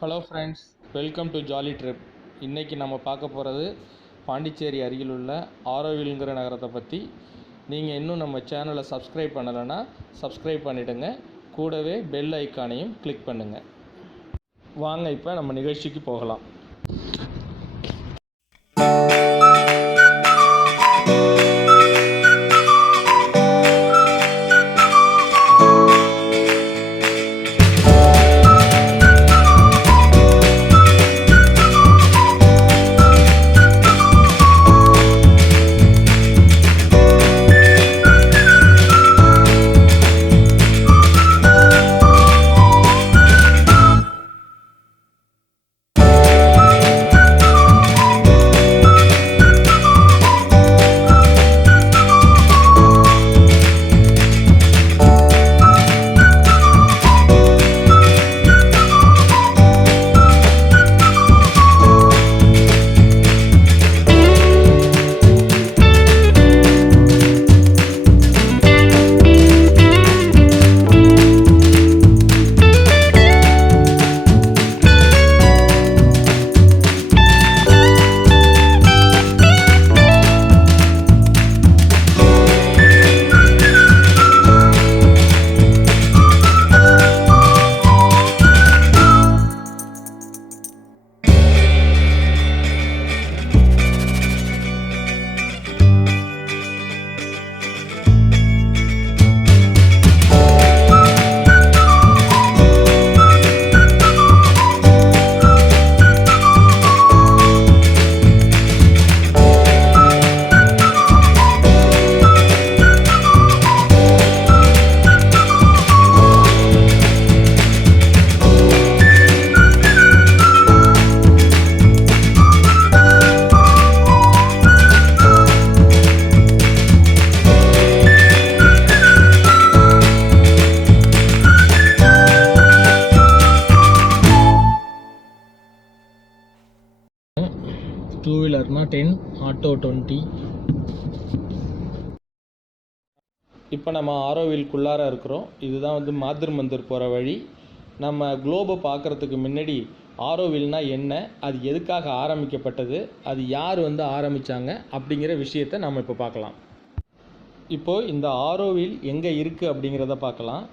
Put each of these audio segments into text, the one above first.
Hello friends, welcome to jolly trip. இன்றைக்கி நம்ம பார்க்க போகிறது பாண்டிச்சேரி அருகில் உள்ள ஆரோவில்ங்கிற நகரத்தை பற்றி. நீங்கள் இன்னும் நம்ம சேனலை சப்ஸ்கிரைப் பண்ணலைன்னா சப்ஸ்கிரைப் பண்ணிவிடுங்க. கூடவே பெல் ஐக்கானையும் கிளிக் பண்ணுங்கள். வாங்க இப்போ நம்ம நிகழ்ச்சிக்கு போகலாம். டூ வீலர்னா 10, ஆட்டோ 20. இப்போ நம்ம ஆரோவில்குள்ளார இருக்கிறோம். இதுதான் வந்து மாதர் மந்திர் போகிற வழி. நம்ம குளோபை பார்க்குறதுக்கு முன்னாடி ஆரோவில்னா என்ன, அது எதுக்காக ஆரம்பிக்கப்பட்டது, அது யார் வந்து ஆரம்பித்தாங்க அப்படிங்கிற விஷயத்தை நம்ம இப்போ பார்க்கலாம். இப்போது இந்த ஆரோவில் எங்கே இருக்குது அப்படிங்கிறத பார்க்கலாம்.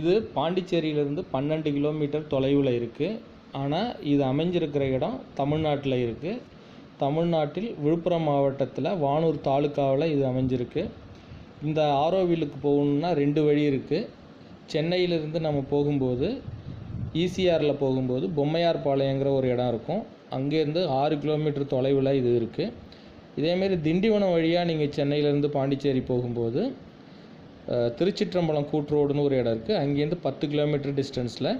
இது பாண்டிச்சேரியிலேருந்து 12 கிலோமீட்டர் தொலைவில் இருக்குது. ஆனால் இது அமைஞ்சிருக்கிற இடம் தமிழ்நாட்டில் இருக்குது. தமிழ்நாட்டில் விழுப்புரம் மாவட்டத்தில் வானூர் தாலுக்காவில் இது அமைஞ்சிருக்கு. இந்த ஆரோவிலுக்கு போகணுன்னா 2 வழி இருக்குது. சென்னையிலிருந்து நம்ம போகும்போது ஈசிஆரில் போகும்போது பொம்மையார் பாளையங்கிற ஒரு இடம் இருக்கும். அங்கேருந்து 6 கிலோமீட்டர் தொலைவில் இது இருக்குது. இதேமாரி திண்டிவனம் வழியாக நீங்கள் சென்னையிலேருந்து பாண்டிச்சேரி போகும்போது திருச்சிற்றம்பலம் கூட்ரோடுன்னு ஒரு இடம் இருக்குது. அங்கேருந்து 10 கிலோமீட்டர் டிஸ்டன்ஸில்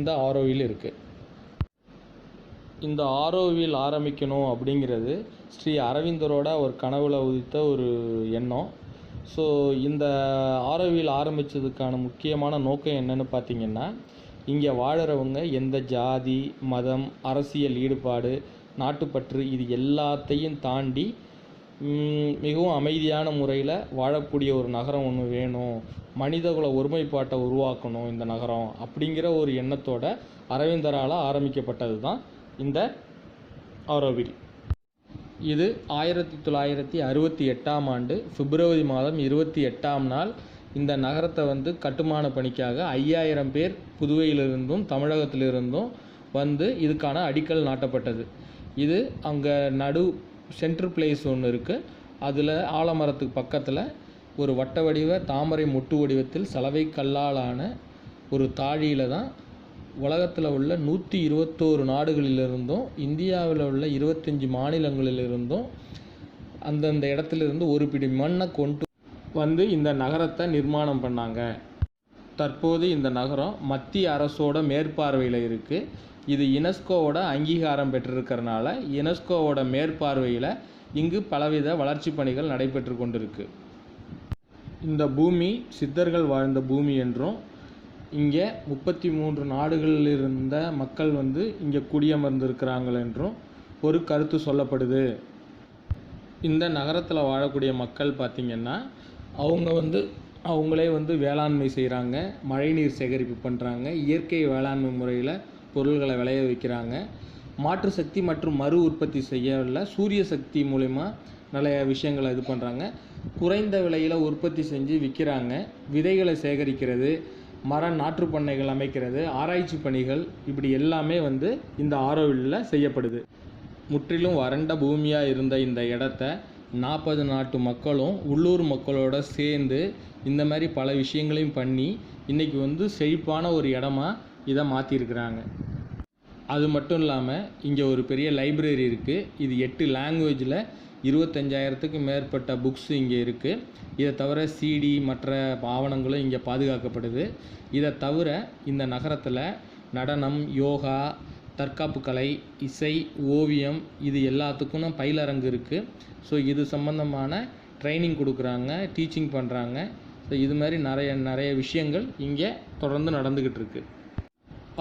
இந்த ஆரோவில் இருக்குது. இந்த ஆரோவில் ஆரம்பிக்கணும் அப்படிங்கிறது ஸ்ரீ அரவிந்தரோட ஒரு கனவுல உதித்த ஒரு எண்ணம். ஸோ இந்த ஆரோவில் ஆரம்பித்ததுக்கான முக்கியமான நோக்கம் என்னன்னு பார்த்தீங்கன்னா, இங்கே வாழுறவங்க எந்த ஜாதி, மதம், அரசியல் ஈடுபாடு, நாட்டுப்பற்று இது எல்லாத்தையும் தாண்டி மிகவும் அமைதியான முறையில் வாழக்கூடிய ஒரு நகரம் ஒன்று வேணும், மனிதகுல ஒருமைப்பாட்டை உருவாக்கணும் இந்த நகரம் அப்படிங்கிற ஒரு எண்ணத்தோட அரவிந்தரால் ஆரம்பிக்கப்பட்டது தான் இந்த ஆரோவில். இது 1968ஆம் ஆண்டு பிப்ரவரி மாதம் 28ஆம் நாள் இந்த நகரத்தை வந்து கட்டுமான பணிக்காக 5000 பேர் புதுவையிலிருந்தும் தமிழகத்திலிருந்தும் வந்து இதுக்கான அடிக்கல் நாட்டப்பட்டது. இது அங்கே சென்ட்ரல் பிளேஸ் ஒன்று இருக்குது. அதில் ஆலமரத்துக்கு பக்கத்தில் ஒரு வட்ட வடிவ தாமரை மொட்டு வடிவத்தில் சலவை கல்லாலான ஒரு தாழியில் தான் உலகத்தில் உள்ள 121 நாடுகளிலிருந்தும் இந்தியாவில் உள்ள 25 மாநிலங்களிலிருந்தும் அந்தந்த இடத்துலேருந்து ஒரு பிடி மண்ணை கொண்டு வந்து இந்த நகரத்தை நிர்மாணம் பண்ணாங்க. தற்போது இந்த நகரம் மத்திய அரசோட மேற்பார்வையில் இருக்குது. இது யுனெஸ்கோவோட அங்கீகாரம் பெற்றிருக்கிறனால யுனெஸ்கோவோட மேற்பார்வையில் இங்கு பலவித வளர்ச்சி பணிகள் நடைபெற்று கொண்டிருக்கு. இந்த பூமி சித்தர்கள் வாழ்ந்த பூமி என்றும் இங்கே 33 நாடுகளில் இருந்த மக்கள் வந்து இங்கே குடியமர்ந்திருக்கிறாங்கள் என்றும் ஒரு கருத்து சொல்லப்படுது. இந்த நகரத்தில் வாழக்கூடிய மக்கள் பார்த்திங்கன்னா அவங்களே வந்து வேளாண்மை செய்கிறாங்க, மழைநீர் சேகரிப்பு பண்ணுறாங்க, இயற்கை வேளாண்மை முறையில் பொருள்களை விளைய வைக்கிறாங்க. மாற்று சக்தி மற்றும் மறு உற்பத்தி செய்யல சூரிய சக்தி மூலிமா நிறைய விஷயங்களை இது பண்ணுறாங்க. குறைந்த விலையில் உற்பத்தி செஞ்சு விற்கிறாங்க. விதைகளை சேகரிக்கிறது, மர நாற்று பண்ணைகள் அமைக்கிறது, ஆராய்ச்சி பணிகள், இப்படி எல்லாமே வந்து இந்த ஆரோவில்லில் செய்யப்படுது. முற்றிலும் வறண்ட பூமியாக இருந்த இந்த இடத்த 40 நாட்டு மக்களும் உள்ளூர் மக்களோட சேர்ந்து இந்த மாதிரி பல விஷயங்களையும் பண்ணி இன்றைக்கி வந்து செழிப்பான ஒரு இடமா இதை மாற்றிருக்கிறாங்க. அது மட்டும் இல்லாமல் இங்கே ஒரு பெரிய லைப்ரரி இருக்குது. இது 8 லாங்குவேஜில் 25,000க்கு மேற்பட்ட புக்ஸ் இங்கே இருக்குது. இதை தவிர சிடி மற்ற ஆவணங்களும் இங்கே பாதுகாக்கப்படுது. இதை தவிர இந்த நகரத்தில் நடனம், யோகா, தற்காப்பு கலை, இசை, ஓவியம் இது எல்லாத்துக்கும் பயிலரங்கு இருக்குது. ஸோ இது சம்பந்தமான ட்ரைனிங் கொடுக்குறாங்க, டீச்சிங் பண்ணுறாங்க. ஸோ இது மாதிரி நிறைய விஷயங்கள் இங்கே தொடர்ந்து நடந்துக்கிட்டு இருக்குது.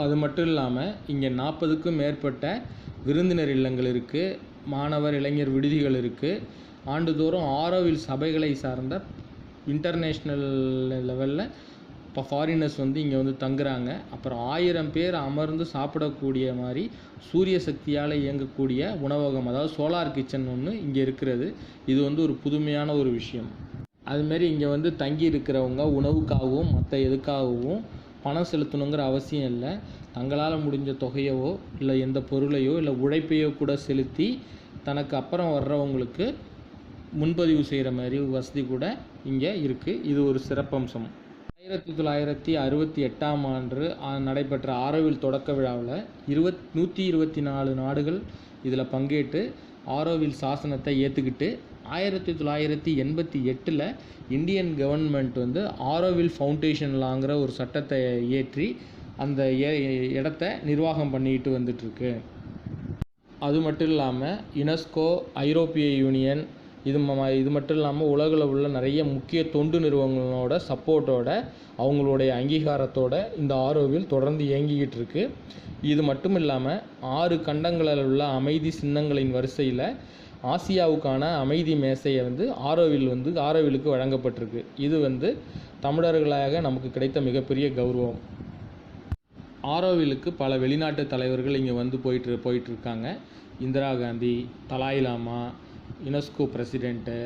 அது மட்டும் இல்லாமல் இங்கே 40க்கும் மேற்பட்ட விருந்தினர் இல்லங்கள் இருக்குது, மாணவர் இளைஞர் விடுதிகள் இருக்குது. ஆண்டுதோறும் ஆரோவில் சபைகளை சார்ந்த இன்டர்நேஷ்னல் லெவலில் இப்போ ஃபாரினர்ஸ் வந்து இங்கே வந்து தங்குறாங்க. அப்புறம் 1000 பேர் அமர்ந்து சாப்பிடக்கூடிய மாதிரி சூரிய சக்தியால் இயங்கக்கூடிய உணவகம், அதாவது சோலார் கிச்சன் ஒன்று இங்கே இருக்கிறது. இது வந்து ஒரு புதுமையான ஒரு விஷயம். அதுமாரி இங்கே வந்து தங்கி இருக்கிறவங்க உணவுக்காகவும் மற்ற எதுக்காகவும் பணம் செலுத்தணுங்கிற அவசியம் இல்லை. தங்களால் முடிஞ்ச தொகையவோ இல்லை எந்த பொருளையோ இல்லை உழைப்பையோ கூட செலுத்தி தனக்கு அப்புறம் வர்றவங்களுக்கு முன்பதிவு செய்கிற மாதிரி வசதி கூட இங்கே இருக்குது. இது ஒரு சிறப்பம்சம். 1968ஆம் ஆண்டு நடைபெற்ற ஆரோவில் தொடக்க விழாவில் 124 நாடுகள் இதில் பங்கேற்று ஆரோவில் சாசனத்தை ஏற்றுக்கிட்டு 1988 இந்தியன் கவர்மெண்ட் வந்து ஆரோவில் ஃபவுண்டேஷன் லாங்கிற ஒரு சட்டத்தை இயற்றி அந்த இடத்த நிர்வாகம் பண்ணிக்கிட்டு வந்துட்டுருக்கு. அது மட்டும் இல்லாமல் யுனெஸ்கோ, ஐரோப்பிய யூனியன் இது மட்டும் இல்லாமல் உலகில் உள்ள நிறைய முக்கிய தொண்டு நிறுவனங்களோட சப்போர்ட்டோட அவங்களுடைய அங்கீகாரத்தோட இந்த ஆரோவில் தொடர்ந்து இயங்கிக்கிட்டு இருக்கு. இது மட்டும் இல்லாமல் 6 கண்டங்களில் உள்ள அமைதி சின்னங்களின் வரிசையில் ஆசியாவுக்கான அமைதி மேசையை வந்து ஆரோவிலுக்கு வழங்கப்பட்டிருக்கு. இது வந்து தமிழர்களாக நமக்கு கிடைத்த மிகப்பெரிய கௌரவம். ஆரோவிலுக்கு பல வெளிநாட்டு தலைவர்கள் இங்கே வந்து போயிட்டுருக்காங்க. இந்திரா காந்தி, தலாய் லாமா, யுனெஸ்கோ பிரசிடெண்ட்டு,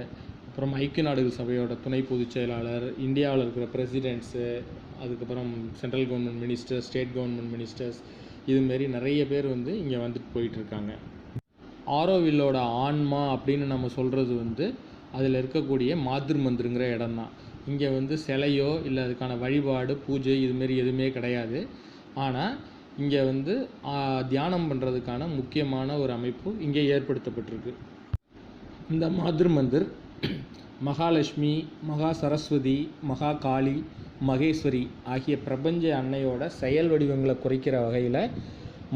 அப்புறம் ஐக்கிய நாடுகள் சபையோட துணை பொதுச் செயலாளர், இந்தியாவில் இருக்கிற பிரசிடெண்ட்ஸு, அதுக்கப்புறம் central government ministers, state government ministers, இதுமாரி நிறைய பேர் வந்து இங்கே வந்துட்டு போயிட்டுருக்காங்க. ஆரோவில்லோட ஆன்மா அப்படின்னு நம்ம சொல்கிறது வந்து அதில் இருக்கக்கூடிய மாத்ரு மந்திருங்கிற இடம் தான். இங்கே வந்து சிலையோ இல்லை அதுக்கான வழிபாடு, பூஜை இதுமாரி எதுவுமே கிடையாது. ஆனால் இங்கே வந்து தியானம் பண்ணுறதுக்கான முக்கியமான ஒரு அமைப்பு இங்கே ஏற்படுத்தப்பட்டிருக்கு. இந்த மாத்ரு மந்திர் மகாலட்சுமி, மகா சரஸ்வதி, மகா காளி, மகேஸ்வரி ஆகிய பிரபஞ்ச அன்னையோட செயல் வடிவங்களை குறைக்கிற வகையில்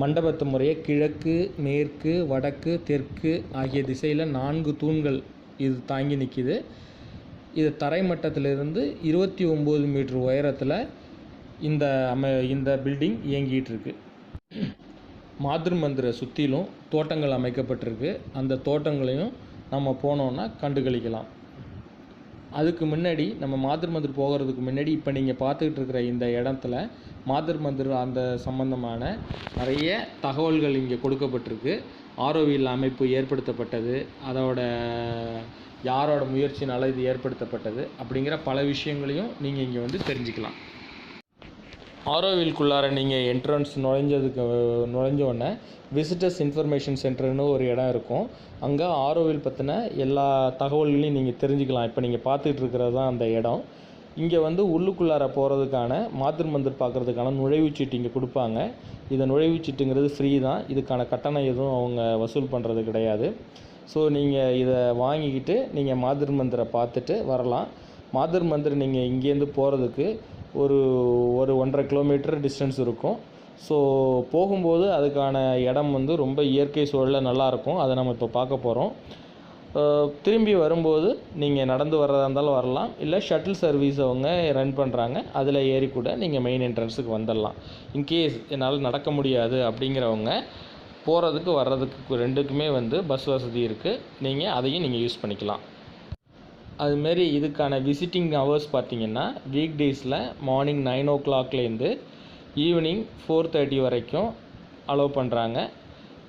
மண்டபத்து முறையை கிழக்கு, மேற்கு, வடக்கு, தெற்கு ஆகிய திசையில் 4 தூண்கள் இது தாங்கி நிற்கிது. இது தரைமட்டத்திலிருந்து 29 மீட்டர் உயரத்தில் இந்த பில்டிங் இயங்கிட்டு இருக்கு. மாத்ரு மந்திரை சுற்றிலும் தோட்டங்கள் அமைக்கப்பட்டிருக்கு. அந்த தோட்டங்களையும் நம்ம போனோன்னா கண்டுகளிக்கலாம். அதுக்கு முன்னாடி நம்ம மாத்ரு மந்திர் போகிறதுக்கு முன்னாடி இப்போ நீங்கள் பார்த்துக்கிட்டு இருக்கிற இந்த இடத்துல மாத்ரு மந்திர் அந்த சம்பந்தமான நிறைய தகவல்கள் இங்கே கொடுக்கப்பட்டிருக்கு. ஆரோவில் அமைப்பு ஏற்படுத்தப்பட்டது, அதோட யாரோட முயற்சினால் இது ஏற்படுத்தப்பட்டது அப்படிங்கிற பல விஷயங்களையும் நீங்கள் இங்கே வந்து தெரிஞ்சுக்கலாம். ஆரோவில்குள்ளார நீங்கள் என்ட்ரன்ஸ் நுழைஞ்ச உடனே விசிட்டர்ஸ் இன்ஃபர்மேஷன் சென்டர்னு ஒரு இடம் இருக்கும். அங்கே ஆரோவில் பற்றின எல்லா தகவல்களையும் நீங்கள் தெரிஞ்சுக்கலாம். இப்போ நீங்கள் பார்த்துட்டு இருக்கிறது தான் அந்த இடம். இங்கே வந்து உள்ளுக்குள்ளார போகிறதுக்கான மாத்ரு மந்திர் பார்க்குறதுக்கான நுழைவுச்சீட்டு இங்கே கொடுப்பாங்க. இந்த நுழைவுச்சீட்டுங்கிறது ஃப்ரீ தான். இதுக்கான கட்டணம் எதுவும் அவங்க வசூல் பண்ணுறது கிடையாது. ஸோ நீங்கள் இதை வாங்கிக்கிட்டு நீங்கள் மாத்ரு மந்திரை பார்த்துட்டு வரலாம். மாத்ரு மந்திர் நீங்கள் இங்கேருந்து போகிறதுக்கு ஒரு 1.5 கிலோமீட்டர் டிஸ்டன்ஸ் இருக்கும். ஸோ போகும்போது அதுக்கான இடம் வந்து ரொம்ப இயற்கை சூழலில் நல்லாயிருக்கும். அதை நம்ம இப்போ பார்க்க போகிறோம். திரும்பி வரும்போது நீங்கள் நடந்து வர்றதா இருந்தாலும் வரலாம், இல்லை ஷட்டில் சர்வீஸ் அவங்க ரன் பண்ணுறாங்க, அதில் ஏறி கூட நீங்கள் மெயின் என்ட்ரன்ஸுக்கு வந்துடலாம். இன்கேஸ் என்னால் நடக்க முடியாது அப்படிங்கிறவங்க போகிறதுக்கு வர்றதுக்கு ரெண்டுக்குமே வந்து பஸ் வசதி இருக்குது. அதையும் நீங்கள் யூஸ் பண்ணிக்கலாம். அதுமாரி இதுக்கான விசிட்டிங் ஹவர்ஸ் பார்த்திங்கன்னா வீக் டேஸில் மார்னிங் 9 o'clockலேருந்து ஈவினிங் 4:30 வரைக்கும் அலோவ் பண்ணுறாங்க.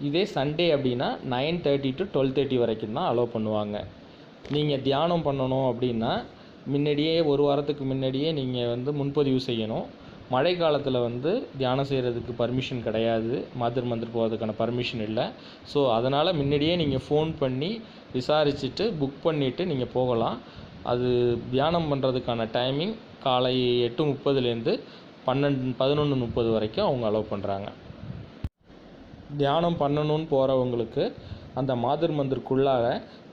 இதே சண்டே அப்படின்னா 9:30 to 12:30 வரைக்கும் தான் அலோவ் பண்ணுவாங்க. நீங்கள் தியானம் பண்ணணும் அப்படின்னா முன்னாடியே ஒரு வாரத்துக்கு முன்னாடியே நீங்கள் வந்து முன்பதிவு செய்யணும். மழை காலத்தில் வந்து தியானம் செய்கிறதுக்கு பர்மிஷன் கிடையாது, மாதர் மந்திர் போகிறதுக்கான பர்மிஷன் இல்லை. ஸோ அதனால் முன்னாடியே நீங்கள் ஃபோன் பண்ணி விசாரிச்சுட்டு புக் பண்ணிவிட்டு நீங்கள் போகலாம். அது தியானம் பண்ணுறதுக்கான டைமிங் காலை 8:30லேருந்து 11:30 வரைக்கும் அவங்க அலோவ் பண்ணுறாங்க. தியானம் பண்ணணும்னு போகிறவங்களுக்கு அந்த மாதர் மந்திருக்குள்ளார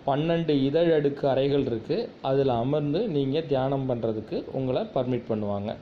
12 இதழடுக்கு அறைகள் இருக்குது. அதில் அமர்ந்து நீங்கள் தியானம் பண்ணுறதுக்கு உங்களை பர்மிட் பண்ணுவாங்க.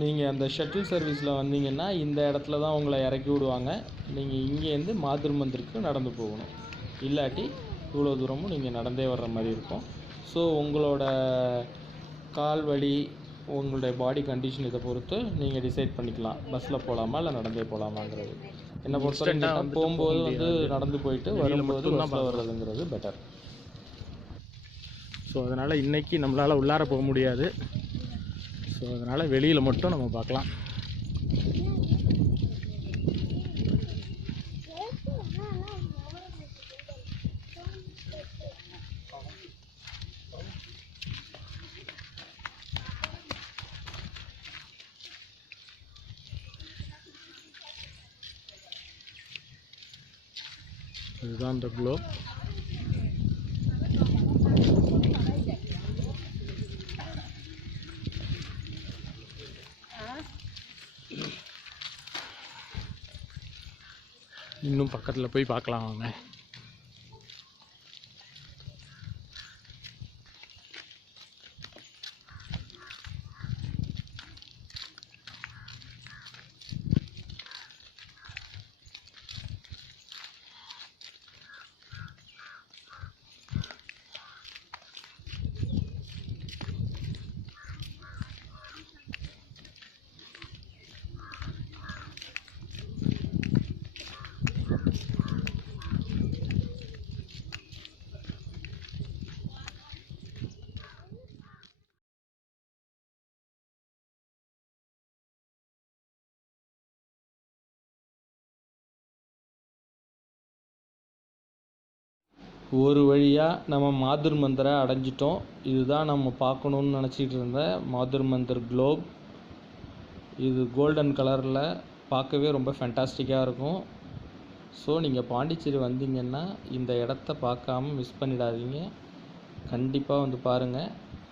நீங்கள் அந்த ஷட்டில் சர்வீஸில் வந்தீங்கன்னா இந்த இடத்துல தான் உங்களை இறக்கி விடுவாங்க. நீங்கள் இங்கேருந்து மாதுர்மந்திற்கு நடந்து போகணும். இல்லாட்டி இவ்வளோ தூரமும் நீங்கள் நடந்தே வர்ற மாதிரி இருக்கும். ஸோ உங்களோட கால் வலி, உங்களுடைய பாடி கண்டிஷன் இதை பொறுத்து நீங்கள் டிசைட் பண்ணிக்கலாம் பஸ்ஸில் போகலாமா இல்லை நடந்தே போகலாமாங்கிறது. என்னை பொறுத்தவரைக்கும் போகும்போது வந்து நடந்து போயிட்டு வரும்போது பஸ்ஸில் வர்றதுங்கிறது பெட்டர். ஸோ அதனால் இன்றைக்கி நம்மளால் உள்ளார போக முடியாது. ஸோ அதனால் வெளியில் மட்டும் நம்ம பார்க்கலாம். இதுதான் இந்த குளோப். இன்னும் பக்கத்தில் போய் பார்க்கலாம் வாங்க. ஒரு வழியாக நம்ம மாதுர்மந்தரை அடைஞ்சிட்டோம். இதுதான் நம்ம பார்க்கணுன்னு நினச்சிட்டு இருந்த மாதுர்மந்தர் குளோப். இது கோல்டன் கலரில் பார்க்கவே ரொம்ப ஃபேண்டாஸ்டிக்காக இருக்கும். ஸோ நீங்கள் பாண்டிச்சேரி வந்தீங்கன்னா இந்த இடத்த பார்க்காம மிஸ் பண்ணிடாதீங்க. கண்டிப்பாக வந்து பாருங்கள்.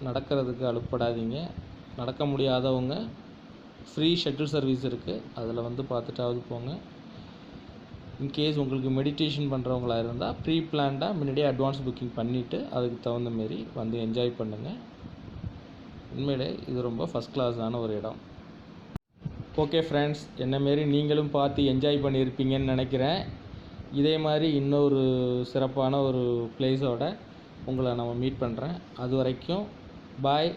நடக்கிறதுக்கு அலுப்படாதீங்க. நடக்க முடியாதவங்க ஃப்ரீ ஷட்டில் சர்வீஸ் இருக்குது, அதில் வந்து பார்த்துட்டாவது போங்க. இன்கேஸ் உங்களுக்கு மெடிடேஷன் பண்ணுறவங்களா இருந்தால் ப்ரீ பிளான்டாக முன்னாடியே அட்வான்ஸ் புக்கிங் பண்ணிவிட்டு அதுக்கு தகுந்த மாரி வந்து என்ஜாய் பண்ணுங்கள். உண்மையிலே இது ரொம்ப ஃபஸ்ட் கிளாஸான ஒரு இடம். ஓகே ஃப்ரெண்ட்ஸ், என்னமாரி நீங்களும் பார்த்து என்ஜாய் பண்ணியிருப்பீங்கன்னு நினைக்கிறேன். இதே மாதிரி இன்னொரு சிறப்பான ஒரு பிளேஸோட உங்களை நம்ம மீட் பண்ணுறேன். அது வரைக்கும் பாய்.